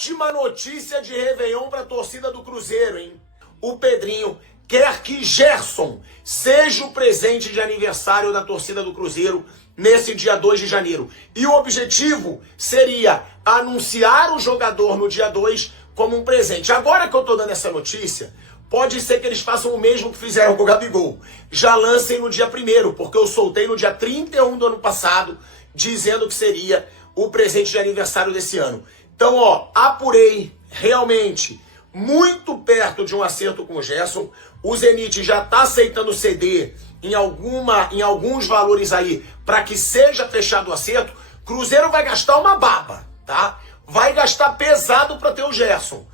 ótima notícia de Réveillon para a torcida do Cruzeiro, hein? O Pedrinho quer que Gerson seja o presente de aniversário da torcida do Cruzeiro nesse dia 2 de janeiro. E o objetivo seria anunciar o jogador no dia 2 como um presente. Agora que eu tô dando essa notícia, pode ser que eles façam o mesmo que fizeram com o Gabigol. Já lancem no dia 1º, porque eu soltei no dia 31 do ano passado, dizendo que seria o presente de aniversário desse ano. Então, apurei realmente muito perto de um acerto com o Gerson. O Zenit já está aceitando ceder em alguns valores aí para que seja fechado o acerto. Cruzeiro vai gastar uma baba, tá? Vai gastar pesado para ter o Gerson.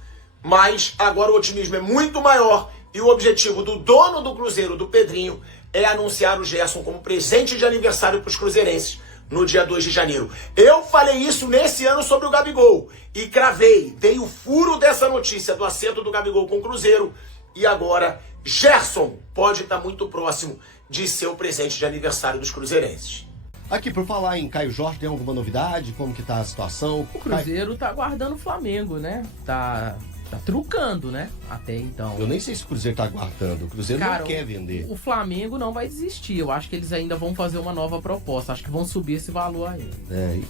Mas agora o otimismo é muito maior e o objetivo do dono do Cruzeiro, do Pedrinho, é anunciar o Gerson como presente de aniversário para os cruzeirenses no dia 2 de janeiro. Eu falei isso nesse ano sobre o Gabigol e cravei, dei o furo dessa notícia do acerto do Gabigol com o Cruzeiro e agora Gerson pode estar muito próximo de ser o presente de aniversário dos cruzeirenses. Aqui, por falar em Caio Jorge, tem alguma novidade? Como que tá a situação? O Cruzeiro tá aguardando o Flamengo, né? Tá trucando, né? Até então. Eu nem sei se o Cruzeiro tá aguardando. O Cruzeiro Cara, não quer vender. O Flamengo não vai desistir. Eu acho que eles ainda vão fazer uma nova proposta. Acho que vão subir esse valor aí.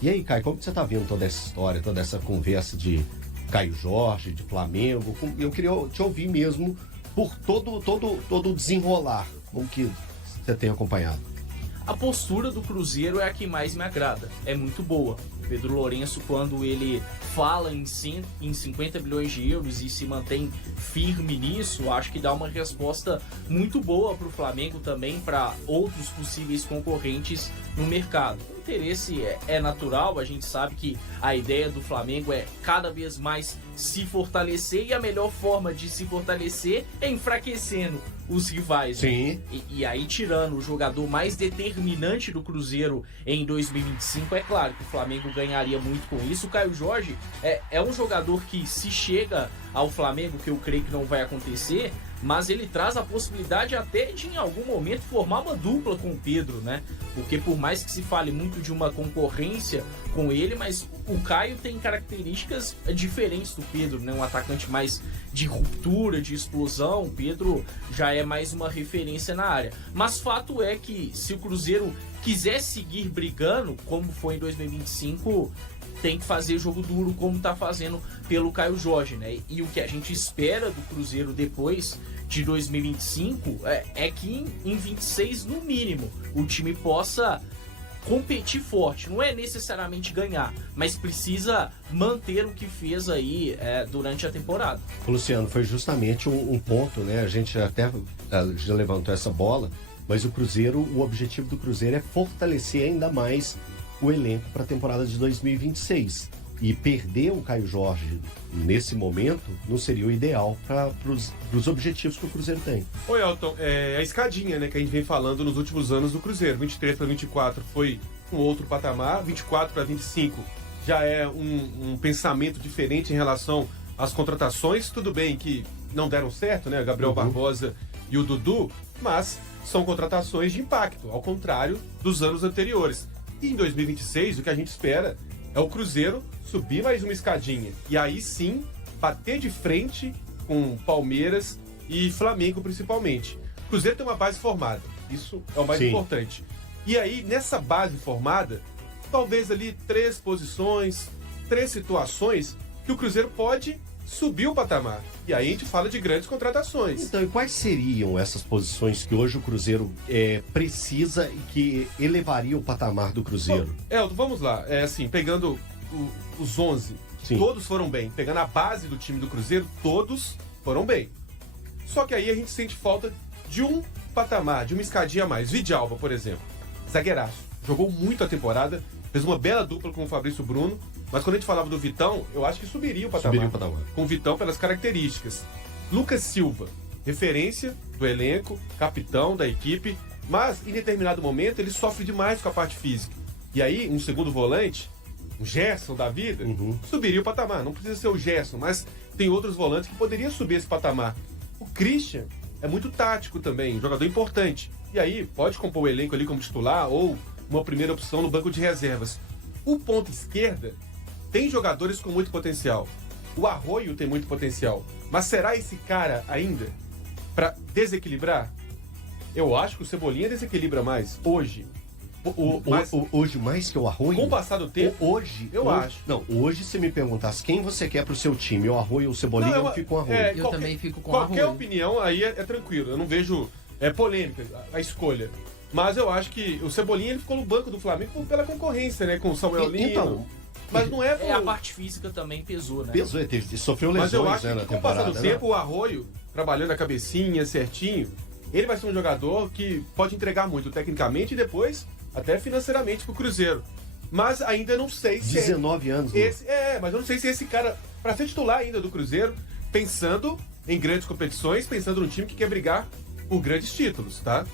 E aí, Caio, como que você tá vendo toda essa história, toda essa conversa de Caio Jorge, de Flamengo? Eu queria te ouvir mesmo por todo o desenrolar. Como que você tem acompanhado? A postura do Cruzeiro é a que mais me agrada. É muito boa. Pedro Lourenço, quando ele fala em 50 bilhões de euros e se mantém firme nisso, acho que dá uma resposta muito boa para o Flamengo também, para outros possíveis concorrentes no mercado. O interesse é natural, a gente sabe que a ideia do Flamengo é cada vez mais se fortalecer e a melhor forma de se fortalecer é enfraquecendo os rivais. Sim. E aí, tirando o jogador mais determinante do Cruzeiro em 2025, é claro que o Flamengo ganharia muito com isso. O Caio Jorge é um jogador que, se chega ao Flamengo, que eu creio que não vai acontecer, mas ele traz a possibilidade até de, em algum momento, formar uma dupla com o Pedro, né? Porque por mais que se fale muito de uma concorrência com ele, mas o Caio tem características diferentes do Pedro, né? Um atacante mais de ruptura, de explosão. O Pedro já é mais uma referência na área. Mas fato é que se o Cruzeiro quiser seguir brigando, como foi em 2025, tem que fazer jogo duro como tá fazendo pelo Caio Jorge, né? E o que a gente espera do Cruzeiro depois de 2025 é que em 26, no mínimo, o time possa competir forte. Não é necessariamente ganhar, mas precisa manter o que fez aí durante a temporada. Luciano, foi justamente um ponto, né? A gente até já levantou essa bola, mas o objetivo do Cruzeiro é fortalecer ainda mais o elenco para a temporada de 2026. E perder o Caio Jorge nesse momento não seria o ideal para os objetivos que o Cruzeiro tem. Oi, Elton, a escadinha, né, que a gente vem falando nos últimos anos do Cruzeiro. 23 para 24 foi um outro patamar, 24 para 25 já é um pensamento diferente em relação às contratações. Tudo bem que não deram certo, né, Gabriel Barbosa e o Dudu, mas são contratações de impacto, ao contrário dos anos anteriores. E em 2026, o que a gente espera é o Cruzeiro subir mais uma escadinha. E aí sim, bater de frente com Palmeiras e Flamengo, principalmente. O Cruzeiro tem uma base formada. Isso é o mais importante. E aí, nessa base formada, talvez ali 3 posições, 3 situações que o Cruzeiro pode subir o patamar. E aí a gente fala de grandes contratações. Então, e quais seriam essas posições que hoje o Cruzeiro precisa e que elevaria o patamar do Cruzeiro? Bom, Elton, vamos lá. Assim, pegando os 11, todos foram bem. Pegando a base do time do Cruzeiro, todos foram bem. Só que aí a gente sente falta de um patamar, de uma escadinha a mais. Vidalba, por exemplo. Zagueiraço. Jogou muito a temporada, fez uma bela dupla com o Fabrício Bruno, mas quando a gente falava do Vitão, eu acho que subiria o patamar. Com o Vitão pelas características. Lucas Silva, referência do elenco, capitão da equipe, mas em determinado momento ele sofre demais com a parte física. E aí, um segundo volante, um Gerson da vida, subiria o patamar. Não precisa ser o Gerson, mas tem outros volantes que poderiam subir esse patamar. O Christian é muito tático também, um jogador importante. E aí, pode compor o elenco ali como titular ou uma primeira opção no banco de reservas. O ponta esquerda tem jogadores com muito potencial. O Arroio tem muito potencial. Mas será esse cara ainda pra desequilibrar? Eu acho que o Cebolinha desequilibra mais hoje. Hoje mais que o Arroio? Com o passar do tempo, hoje, eu acho. Não, hoje se me perguntasse quem você quer pro seu time, o Arroio ou o Cebolinha, eu fico com o Arroio. Eu também fico com o Qualquer Arroio. opinião aí é tranquilo. Eu não vejo polêmica a escolha. Mas eu acho que o Cebolinha ele ficou no banco do Flamengo pela concorrência, né? Com o Samuel Lino. Então, mas não é por... A parte física também pesou, né? Pesou, ele sofreu lesões, Mas eu acho né, que na com o passar temporada. do tempo, o Arroio, trabalhando a cabecinha certinho, ele vai ser um jogador que pode entregar muito tecnicamente e depois até financeiramente pro Cruzeiro. Mas ainda não sei se 19 anos, né? mas eu não sei se esse cara, pra ser titular ainda do Cruzeiro, pensando em grandes competições, pensando num time que quer brigar por grandes títulos, tá?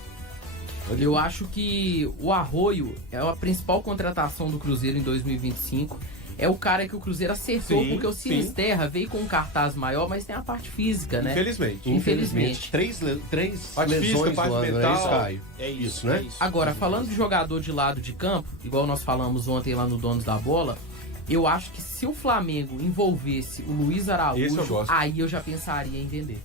Eu acho que o Arroio é a principal contratação do Cruzeiro em 2025. É o cara que o Cruzeiro acertou, Sim, porque o sim. Sinisterra veio com um cartaz maior, mas tem a parte física, né? Infelizmente. Três Parte lesões física, parte no ano, mental. não é isso, Caio? É isso, né? é isso. Agora, falando de jogador de lado de campo, igual nós falamos ontem lá no Donos da Bola, eu acho que se o Flamengo envolvesse o Luiz Esse eu Araújo, gosto. aí eu já pensaria em vender.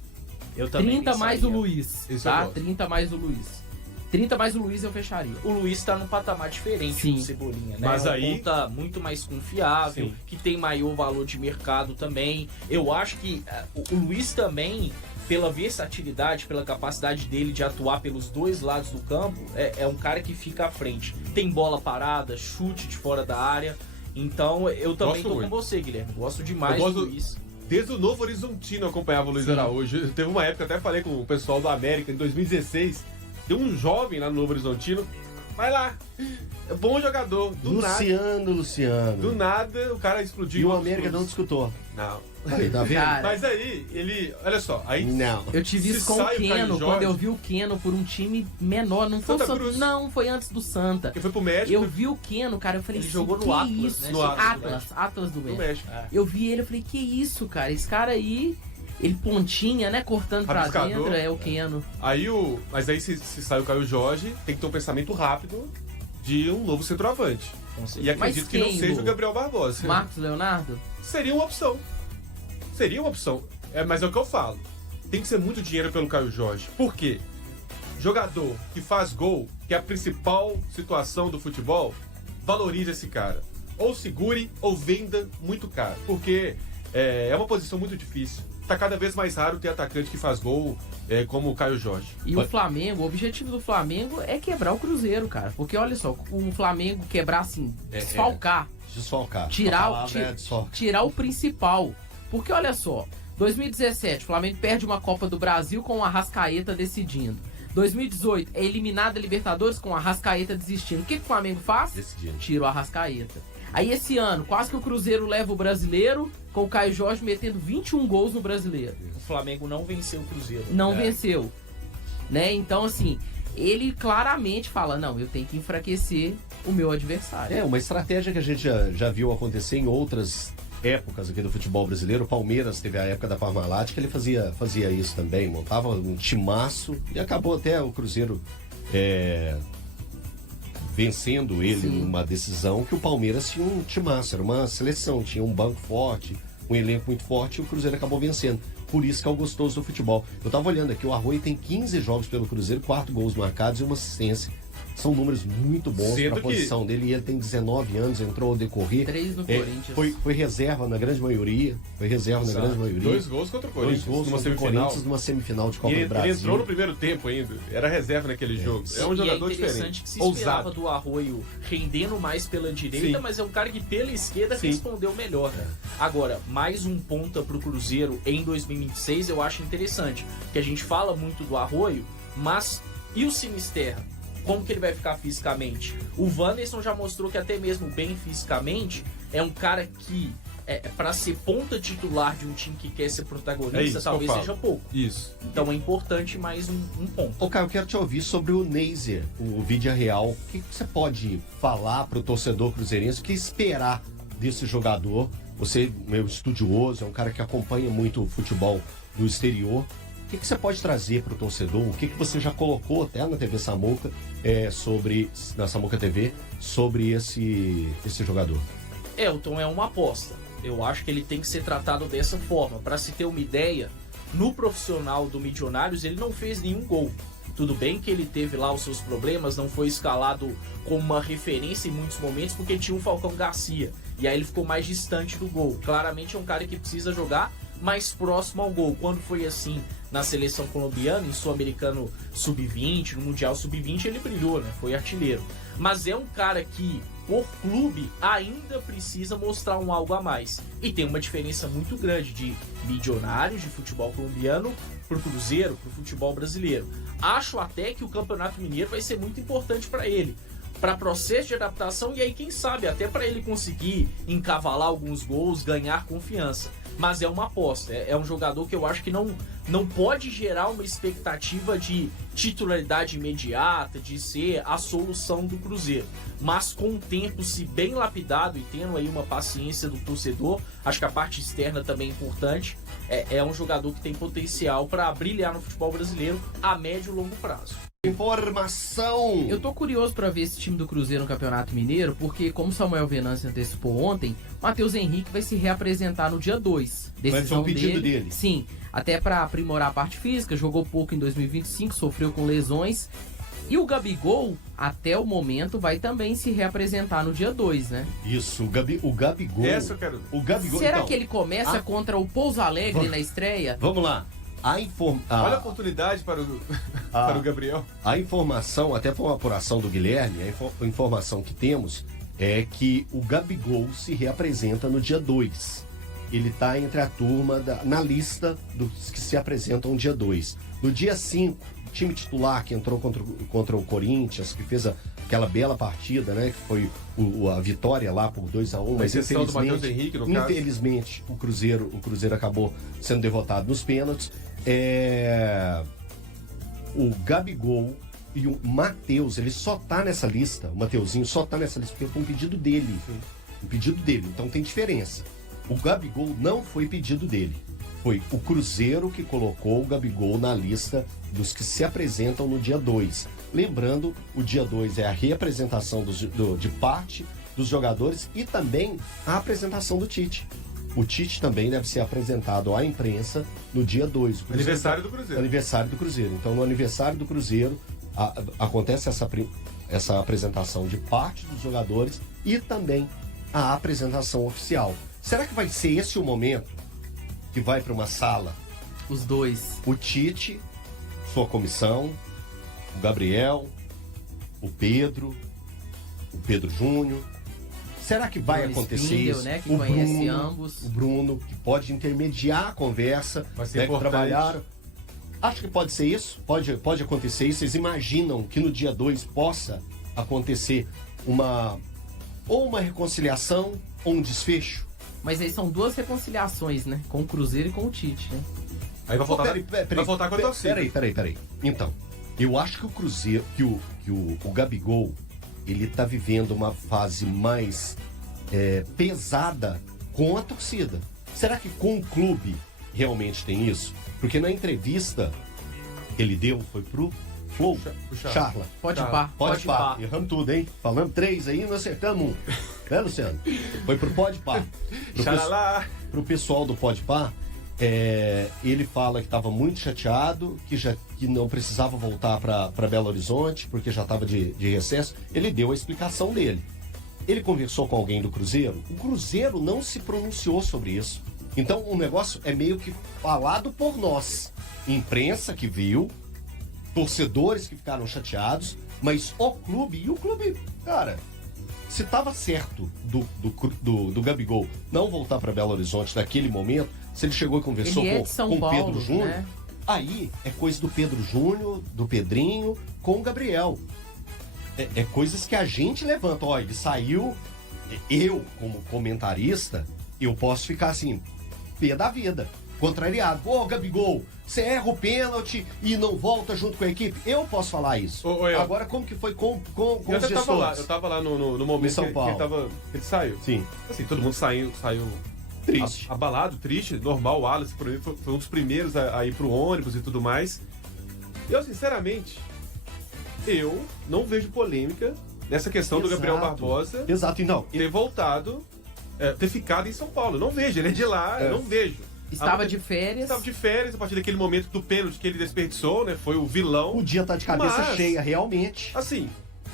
Eu também 30 mais o pensaria. Luiz, Esse eu tá? gosto. 30 mais o Luiz. 30 mais o Luiz eu fecharia. O Luiz tá num patamar diferente Sim. do Cebolinha, né? Mas é um aí- ponta muito mais confiável, Sim. que tem maior valor de mercado também. Eu acho que o Luiz também, pela versatilidade, pela capacidade dele de atuar pelos dois lados do campo, é um cara que fica à frente. Tem bola parada, chute de fora da área. Então eu também Gosto tô muito. com você, Guilherme. Gosto demais Eu gosto- do Luiz. Desde o Novo Horizontino eu acompanhava o Luiz Sim. Araújo. Teve uma época, até falei com o pessoal do América, em 2016, deu um jovem lá no Novo Horizontino. Vai lá, é bom jogador. Luciano. Do nada, o cara explodiu. E o em outros América não clubes. discutou. Não. Aí, tá vendo? Cara, Mas aí, ele. Olha só, aí. Não. eu tive se isso com o sai o Caio Keno, Jorge- quando eu vi o Keno por um time menor. Não foi o Santa Santa, Cruz. não, foi antes do Santa. Ele foi pro México. Eu vi o Keno, cara, eu falei Ele assim, jogou no que Atlas, isso? né? No Atlas do no México. México. Eu vi ele, eu falei, que isso, cara? Esse cara aí, ele pontinha, né? Cortando pra Rabiscador. dentro, é o Keno. Mas aí, se sai o Caio Jorge, tem que ter um pensamento rápido de um novo centroavante. E acredito Mas que não quem, seja Lu? o Gabriel Barbosa. Marcos Leonardo? Seria uma opção. Seria uma opção. Mas é o que eu falo. Tem que ser muito dinheiro pelo Caio Jorge. Por quê? Jogador que faz gol, que é a principal situação do futebol, valorize esse cara. Ou segure ou venda muito caro. Porque é uma posição muito difícil. Tá cada vez mais raro ter atacante que faz gol como o Caio Jorge. E o Flamengo, o objetivo do Flamengo é quebrar o Cruzeiro, cara. Porque olha só, o Flamengo quebrar assim, desfalcar, Desfalcar. A tirar palavra é desfalcar. tirar o principal. Porque olha só, 2017, o Flamengo perde uma Copa do Brasil com o Arrascaeta decidindo. 2018, é eliminado da Libertadores com o Arrascaeta desistindo. O que o Flamengo faz? Decidindo. Tira o Arrascaeta. Aí esse ano, quase que o Cruzeiro leva o Brasileiro, com o Caio Jorge metendo 21 gols no Brasileiro. O Flamengo não venceu o Cruzeiro. Não venceu. Né? Então, assim, ele claramente fala, não, eu tenho que enfraquecer o meu adversário. É, uma estratégia que a gente já viu acontecer em outras épocas aqui do futebol brasileiro. O Palmeiras teve a época da Parmalat, que ele fazia isso também, montava um timaço e acabou até o Cruzeiro vencendo ele Sim. numa decisão que o Palmeiras tinha um timaço, era uma seleção, tinha um banco forte, um elenco muito forte e o Cruzeiro acabou vencendo. Por isso que é o gostoso do futebol. Eu tava olhando aqui, o Arroio tem 15 jogos pelo Cruzeiro, 4 gols marcados e uma assistência. São números muito bons Sendo para a posição dele. E ele tem 19 anos, entrou ao decorrer. 3 no Corinthians. Foi reserva na grande maioria. Foi reserva na grande maioria. 2 gols contra o Corinthians. 2 gols numa contra o semifinal. Corinthians numa semifinal de Copa E do Brasil. ele entrou no primeiro tempo ainda. Era reserva naquele jogo. É um jogador e é interessante diferente. que se esperava Ousado. do Arroio rendendo mais pela direita, Sim. mas é um cara que pela esquerda Sim. respondeu melhor. Agora, mais um ponta pro Cruzeiro em 2026 eu acho interessante, que a gente fala muito do Arroio, mas e o Sinisterra? Como que ele vai ficar fisicamente? O Wanderson já mostrou que até mesmo bem fisicamente é um cara que para ser ponta titular de um time que quer ser É protagonista, isso que eu talvez falo. seja pouco. Isso. Então é importante mais um ponto. Ô, Caio, eu quero te ouvir sobre o Neiser, o Vídea Real. O que você pode falar para o torcedor cruzeirense? O que esperar desse jogador? Você, meu estudioso, é um cara que acompanha muito o futebol do exterior. O que você pode trazer para o torcedor? O que você já colocou até na TV Samuca, na Samuca TV, sobre esse jogador? Elton é uma aposta. Eu acho que ele tem que ser tratado dessa forma. Para se ter uma ideia, no profissional do Milionários ele não fez nenhum gol. Tudo bem que ele teve lá os seus problemas, não foi escalado como uma referência em muitos momentos porque tinha o Falcão Garcia. E aí ele ficou mais distante do gol. Claramente é um cara que precisa jogar mais próximo ao gol. Quando foi assim na seleção colombiana, em Sul-Americano Sub-20, no Mundial Sub-20, ele brilhou, né? Foi artilheiro. Mas é um cara que, por clube, ainda precisa mostrar um algo a mais. E tem uma diferença muito grande de Milionários, de futebol colombiano, pro Cruzeiro, pro futebol brasileiro. Acho até que o Campeonato Mineiro vai ser muito importante para ele, para processo de adaptação e aí quem sabe até para ele conseguir encavalar alguns gols, ganhar confiança. Mas é uma aposta, é um jogador que eu acho que não pode gerar uma expectativa de titularidade imediata, de ser a solução do Cruzeiro. Mas com o tempo, se bem lapidado e tendo aí uma paciência do torcedor, acho que a parte externa também é importante, é um jogador que tem potencial para brilhar no futebol brasileiro a médio e longo prazo. Informação! Eu tô curioso pra ver esse time do Cruzeiro no Campeonato Mineiro, porque como Samuel Venâncio antecipou ontem, Matheus Henrique vai se reapresentar no dia 2. Vai ser um pedido dele. Sim, até pra aprimorar a parte física, jogou pouco em 2025, sofreu com lesões. E o Gabigol, até o momento, vai também se reapresentar no dia 2, né? Isso, o Gabigol. Essa eu quero. O Gabigol, Será então, que ele começa contra o Pouso Alegre na estreia? Vamos lá. Olha a oportunidade para o Gabriel. A informação, até foi uma apuração do Guilherme, a informação que temos é que o Gabigol se reapresenta no dia 2. Ele está entre a turma na lista dos que se apresentam no dia 2. No dia 5, o time titular que entrou contra o Corinthians, que fez aquela bela partida, né? Que foi a vitória lá por 2-1. Mas exceção do Matheus Henrique, no caso. Infelizmente, o Cruzeiro acabou sendo derrotado nos pênaltis. O Gabigol e o Matheus, ele só tá nessa lista, o Mateuzinho só tá nessa lista porque foi um pedido dele. Um pedido dele, então tem diferença. O Gabigol não foi pedido dele. Foi o Cruzeiro que colocou o Gabigol na lista dos que se apresentam no dia 2. Lembrando, o dia 2 é a reapresentação de parte dos jogadores e também a apresentação do Tite. O Tite também deve ser apresentado à imprensa no dia 2. Aniversário do Cruzeiro. Aniversário do Cruzeiro. Então, no aniversário do Cruzeiro, acontece essa apresentação de parte dos jogadores e também a apresentação oficial. Será que vai ser esse o momento que vai para uma sala? Os dois. O Tite, sua comissão, o Gabriel, o Pedro Júnior. Será que vai acontecer Spindel, isso? né, que conhece ambos. O Bruno, que pode intermediar a conversa, vai ser que importante. trabalharam. Acho que pode ser isso, pode acontecer isso. Vocês imaginam que no dia 2 possa acontecer uma reconciliação ou um desfecho? Mas aí são duas reconciliações, né? Com o Cruzeiro e com o Tite, né? Aí vai faltar, vai faltar com a torcida. Peraí. Então, eu acho que o Cruzeiro, que o Gabigol, ele tá vivendo uma fase mais pesada com a torcida. Será que com o clube realmente tem isso? Porque na entrevista que ele deu, foi pro Flow, Charla. Pode Pode pá. Erramos tudo, hein? Falamos 3 aí, não acertamos 1. Né, Luciano? Foi pro Pode Pá. Pro pessoal do Pode Pá, ele fala que estava muito chateado, que não precisava voltar para Belo Horizonte, porque já estava de recesso. Ele deu a explicação dele. Ele conversou com alguém do Cruzeiro. O Cruzeiro não se pronunciou sobre isso. Então o negócio é meio que falado por nós. Imprensa que viu, torcedores que ficaram chateados, mas o clube, cara, se estava certo do Gabigol não voltar para Belo Horizonte naquele momento, se ele chegou e conversou com o Pedro Júnior, né? Aí é coisa do Pedro Júnior, do Pedrinho, com o Gabriel. É coisas que a gente levanta. Ó, ele saiu, eu, como comentarista, eu posso ficar assim, pé da vida, contrariado. Ô, Gabigol, você erra o pênalti e não volta junto com a equipe? Eu posso falar isso. Agora, como que foi com os gestores? Eu tava lá no momento São Paulo. que ele saiu. Sim. Assim, todo mundo saiu triste. Abalado, triste, normal. O Wallace foi um dos primeiros a ir pro ônibus e tudo mais. Eu, sinceramente, eu não vejo polêmica nessa questão do Gabriel Barbosa então, ter voltado ter ficado em São Paulo. Eu não vejo, ele é de lá, eu não vejo. Estava de férias. Estava de férias a partir daquele momento do pênalti que ele desperdiçou, né? Foi o vilão. Podia estar de cabeça Mas, cheia, realmente. Assim,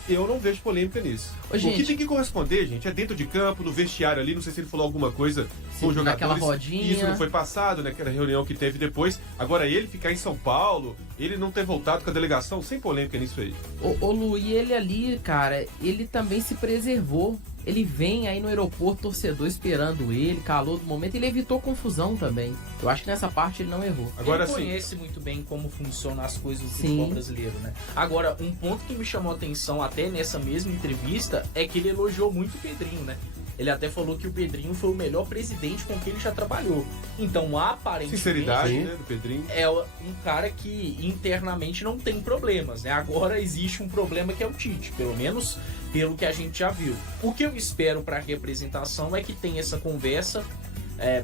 eu não vejo polêmica nisso. Ô, O gente. que tem que corresponder, gente, é dentro de campo, no vestiário ali. Não sei se ele falou alguma coisa com os naquela jogadores. rodinha. Isso não foi passado, né? Aquela reunião que teve depois. Agora, ele ficar em São Paulo, ele não ter voltado com a delegação, sem polêmica nisso aí. Ô Lu, e ele ali, cara, ele também se preservou. Ele vem aí no aeroporto, torcedor esperando ele, calor do momento. Ele evitou confusão também. Eu acho que nessa parte ele não errou. Agora, ele assim, conhece muito bem como funcionam as coisas do Sim. futebol brasileiro, né? Agora, um ponto que me chamou a atenção até nessa mesma entrevista é que ele elogiou muito o Pedrinho, né? Ele até falou que o Pedrinho foi o melhor presidente com quem ele já trabalhou. Então, aparentemente, sinceridade, né, do Pedrinho. é um cara que internamente não tem problemas, né? Agora existe um problema que é o Tite, pelo menos pelo que a gente já viu. O que eu espero para a representação é que tenha essa conversa.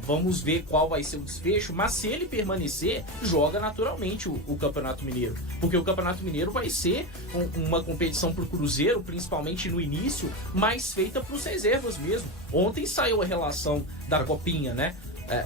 Vamos ver qual vai ser o desfecho, mas se ele permanecer, joga naturalmente o Campeonato Mineiro, porque o Campeonato Mineiro vai ser uma competição pro Cruzeiro, principalmente no início, mas feita pros reservas mesmo. Ontem saiu a relação da Copinha, né?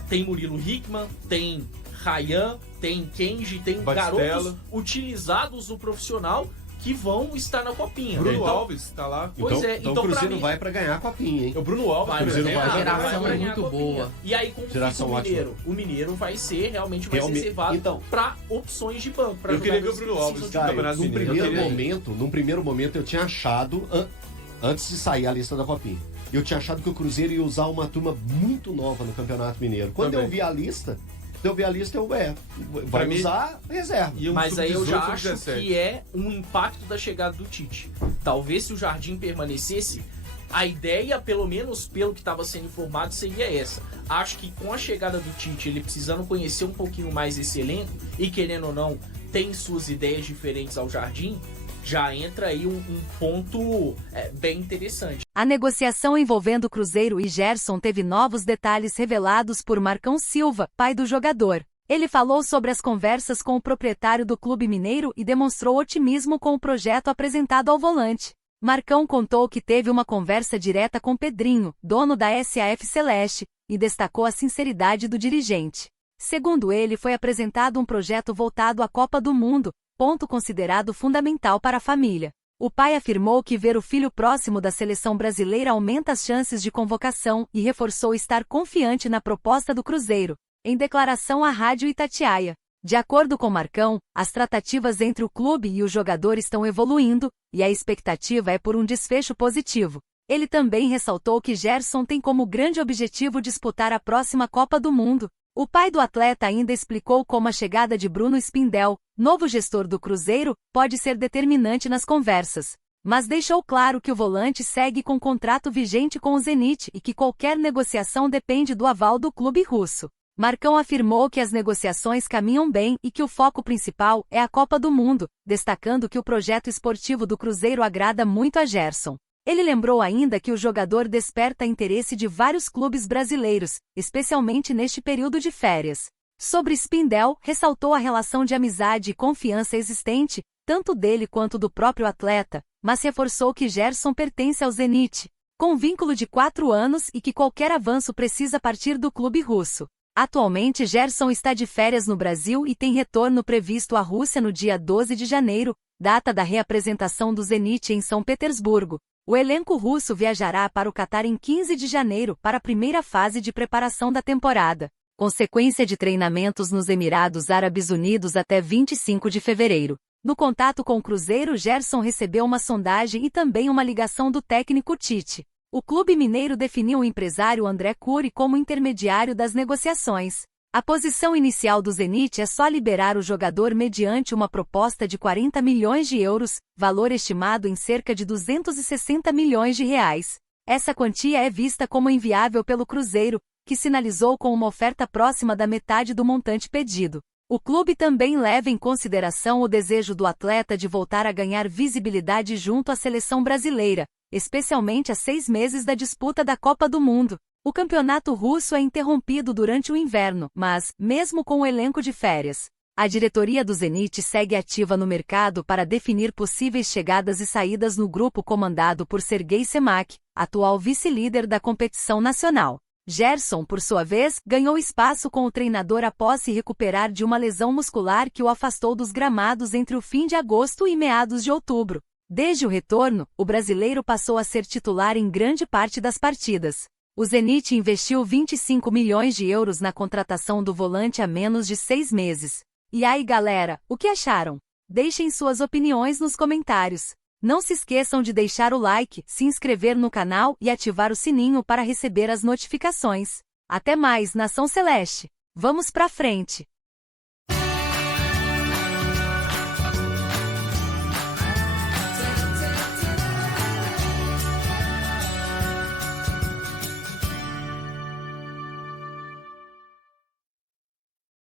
Tem Murilo Hickman, tem Ryan, tem Kenji, tem Batistella. garotos utilizados no profissional que vão estar na Copinha. Bruno Então, Alves tá lá. Pois é, então então o pra Cruzeiro mim- vai pra ganhar a copinha, hein? É o Bruno Alves, Vai, por exemplo, Cruzeiro vai vai a ganhar. geração é ganhar muito a Copinha. boa. E aí, como fica Geração o ótima. Mineiro? O Mineiro vai ser, realmente vai ser Realmente. reservado Então, para opções de banco. Pra eu queria ver o jogadores Bruno que Alves precisam de no Caio, Campeonato num Mineiro. primeiro Eu queria- num primeiro momento eu tinha achado, antes de sair a lista da copinha, eu tinha achado que o Cruzeiro ia usar uma turma muito nova no Campeonato Mineiro. Quando Também. eu vi a lista, vai Pra mim- usar reserva. E um Mas aí eu já sub-18, acho sub-17. que é um impacto da chegada do Tite. Talvez se o Jardim permanecesse, a ideia, pelo menos pelo que estava sendo informado, seria essa. Acho que com a chegada do Tite, ele precisando conhecer um pouquinho mais esse elenco, e querendo ou não, tem suas ideias diferentes ao Jardim, já entra aí um ponto bem interessante. A negociação envolvendo Cruzeiro e Gerson teve novos detalhes revelados por Marcão Silva, pai do jogador. Ele falou sobre as conversas com o proprietário do clube mineiro e demonstrou otimismo com o projeto apresentado ao volante. Marcão contou que teve uma conversa direta com Pedrinho, dono da SAF Celeste, e destacou a sinceridade do dirigente. Segundo ele, foi apresentado um projeto voltado à Copa do Mundo, ponto considerado fundamental para a família. O pai afirmou que ver o filho próximo da seleção brasileira aumenta as chances de convocação e reforçou estar confiante na proposta do Cruzeiro, em declaração à Rádio Itatiaia. De acordo com Marcão, as tratativas entre o clube e o jogador estão evoluindo, e a expectativa é por um desfecho positivo. Ele também ressaltou que Gerson tem como grande objetivo disputar a próxima Copa do Mundo. O pai do atleta ainda explicou como a chegada de Bruno Spindel, novo gestor do Cruzeiro, pode ser determinante nas conversas. Mas deixou claro que o volante segue com contrato vigente com o Zenit e que qualquer negociação depende do aval do clube russo. Marcão afirmou que as negociações caminham bem e que o foco principal é a Copa do Mundo, destacando que o projeto esportivo do Cruzeiro agrada muito a Gerson. Ele lembrou ainda que o jogador desperta interesse de vários clubes brasileiros, especialmente neste período de férias. Sobre Spindel, ressaltou a relação de amizade e confiança existente, tanto dele quanto do próprio atleta, mas reforçou que Gerson pertence ao Zenit, com vínculo de 4 anos e que qualquer avanço precisa partir do clube russo. Atualmente Gerson está de férias no Brasil e tem retorno previsto à Rússia no dia 12 de janeiro, data da reapresentação do Zenit em São Petersburgo. O elenco russo viajará para o Catar em 15 de janeiro para a primeira fase de preparação da temporada, com sequência de treinamentos nos Emirados Árabes Unidos até 25 de fevereiro. No contato com o Cruzeiro, Gerson recebeu uma sondagem e também uma ligação do técnico Tite. O clube mineiro definiu o empresário André Cury como intermediário das negociações. A posição inicial do Zenit é só liberar o jogador mediante uma proposta de 40 milhões de euros, valor estimado em cerca de 260 milhões de reais. Essa quantia é vista como inviável pelo Cruzeiro, que sinalizou com uma oferta próxima da metade do montante pedido. O clube também leva em consideração o desejo do atleta de voltar a ganhar visibilidade junto à seleção brasileira, especialmente a 6 meses da disputa da Copa do Mundo. O campeonato russo é interrompido durante o inverno, mas, mesmo com o elenco de férias, a diretoria do Zenit segue ativa no mercado para definir possíveis chegadas e saídas no grupo comandado por Sergei Semak, atual vice-líder da competição nacional. Gerson, por sua vez, ganhou espaço com o treinador após se recuperar de uma lesão muscular que o afastou dos gramados entre o fim de agosto e meados de outubro. Desde o retorno, o brasileiro passou a ser titular em grande parte das partidas. O Zenit investiu 25 milhões de euros na contratação do volante há menos de 6 meses. E aí, galera, o que acharam? Deixem suas opiniões nos comentários. Não se esqueçam de deixar o like, se inscrever no canal e ativar o sininho para receber as notificações. Até mais, Nação Celeste! Vamos pra frente!